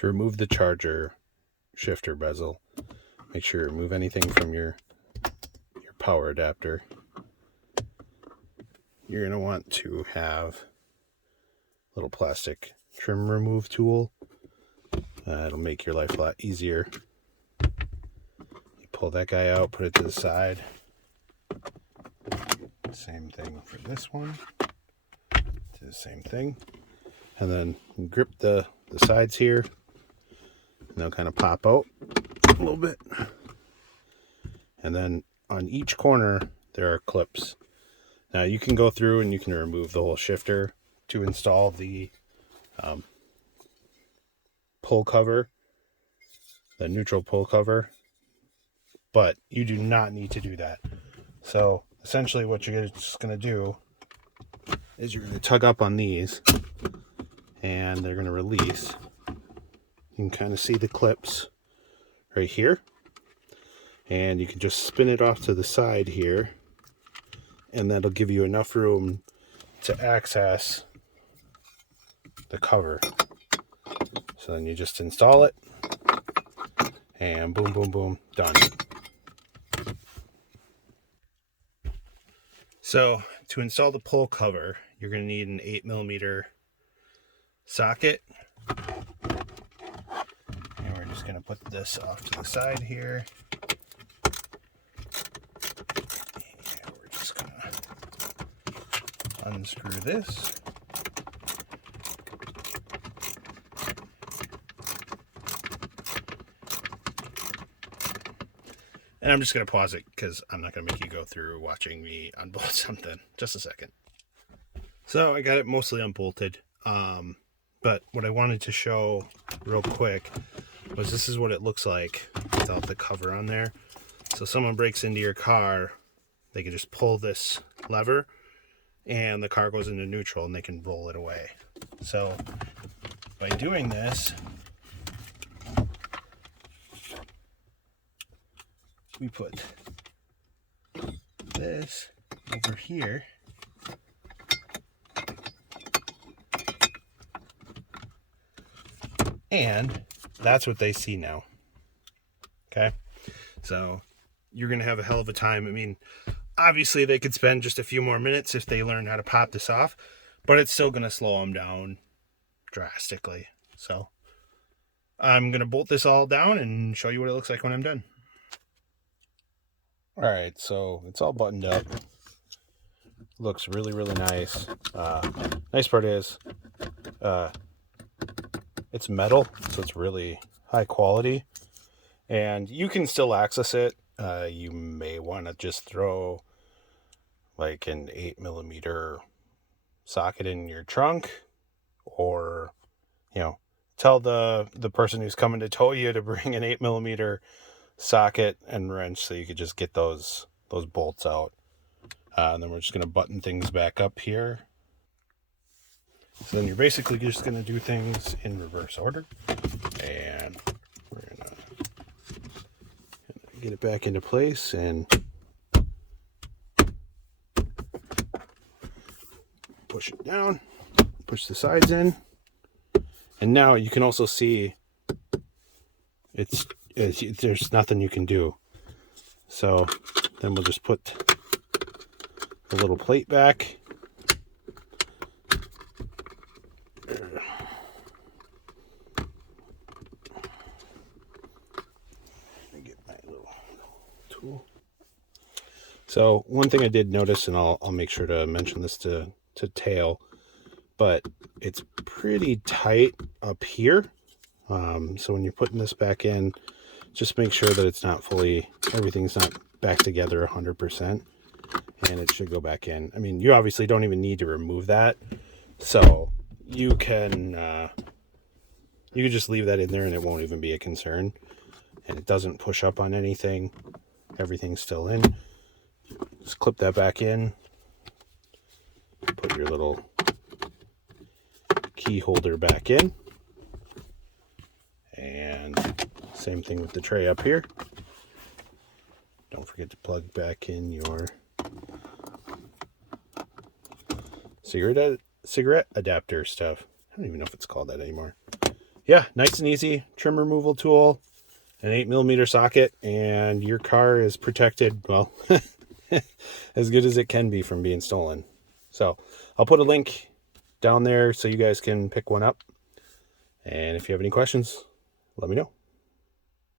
To remove the charger shifter bezel, make sure you remove anything from your power adapter. You're going to want to have a little plastic trim remove tool. It'll make your life a lot easier. You pull that guy out, put it to the side. Same thing for this one. Do the same thing. And then grip the sides here. And they'll kind of pop out a little bit. And then on each corner, there are clips. Now you can go through and you can remove the whole shifter to install the pull cover, the neutral pull cover, but you do not need to do that. So essentially what you're just going to do is you're going to tug up on these and they're going to release. You can kind of see the clips right here, and you can just spin it off to the side here, and that'll give you enough room to access the cover. So then you just install it, and boom, boom, boom, done. So to install the pull cover, you're going to need an 8mm socket. And we're just going to put this off to the side here. And we're just going to unscrew this. And I'm just going to pause it because I'm not going to make you go through watching me unbolt something. Just a second. So I got it mostly unbolted. But what I wanted to show real quick was this is what it looks like without the cover on there. So someone breaks into your car, they can just pull this lever and the car goes into neutral and they can roll it away. So by doing this, we put this over here. And that's what they see now. Okay. So you're going to have a hell of a time. I mean, obviously they could spend just a few more minutes if they learn how to pop this off, but it's still going to slow them down drastically. So I'm going to bolt this all down and show you what it looks like when I'm done. All right. So it's all buttoned up. Looks really, really nice. Nice part is, it's metal, so it's really high quality, and you can still access it. You may want to just throw like an 8mm socket in your trunk, or tell the person who's coming to tow you to bring an 8mm socket and wrench so you could just get those bolts out. And then we're just going to button things back up here. So then you're basically just going to do things in reverse order. And we're going to get it back into place and push it down, push the sides in. And now you can also see there's nothing you can do. So then we'll just put the little plate back. So one thing I did notice, and I'll make sure to mention this to tail, but it's pretty tight up here. So when you're putting this back in, just make sure that it's not everything's not back together 100%, and it should go back in. I mean, you obviously don't even need to remove that, so you can just leave that in there and it won't even be a concern, and it doesn't push up on anything. Everything's still in. Just clip that back in, put your little key holder back in, and same thing with the tray up here. Don't forget to plug back in your cigarette adapter stuff. I don't even know if it's called that anymore. yeah, nice and easy. Trim removal tool, an 8mm socket, and your car is protected, well, as good as it can be from being stolen. So I'll put a link down there so you guys can pick one up. And if you have any questions, let me know.